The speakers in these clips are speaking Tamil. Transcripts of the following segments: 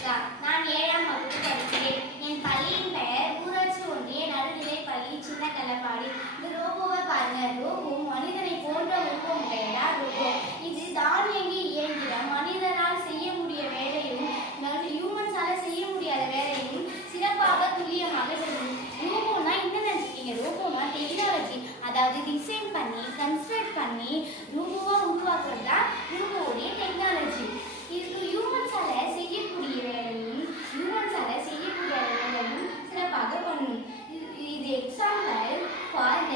மல்லிகா. நான் 7ஆம் வகுப்பு படிக்கிறேன். என் பள்ளியின் பெயர் ஊராட்சி ஒன்றிய நடுநிலைப் பள்ளி சின்னகலப்பாடி. இந்த ரோபோவை பாருங்க. ரோபோ மனிதனை போன்ற உருவம் உடையதா ரோபோ. இது தானியங்கி இயந்திரம். மனிதனால் செய்ய முடிய வேலையும் ஹியூமன்ஸால செய்ய முடியாத வேலையும் சிறப்பாக துல்லியமாக செய்யும். ரோபோனா என்ன நினைச்சிட்டீங்க? ரோபோனா டெக்னாலஜி, அதாவது டிசைன் பண்ணி கன்ஸ்ட்ரக்ட் பண்ணி ரோபோவா உருவாக்குறது தான் ரோபோவுடைய டெக்னாலஜி. இது ஹியூமன்ஸால செய்யக்கூடிய வேலையும் சிறப்பாக பண்ணும். இது எக்ஸாம்பிள் ஃபார்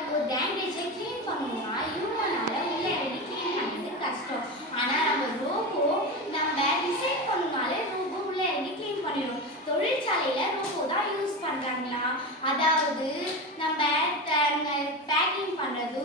த ஒரு லாங்குவேஜை க்ளீன் பண்ணணும்னா ஹியூமனால உள்ள எழுதி க்ளீன் பண்ணுறது கஷ்டம். ஆனால் நம்ம ரோபோ நம்ம டிசைன் பண்ணணும்னாலே ரோபோ உள்ள எழுதி க்ளீன் பண்ணிடும். தொழிற்சாலையில் ரோபோ தான் யூஸ் பண்ணுறாங்களா, அதாவது நம்ம பேக்கிங் பண்ணுறது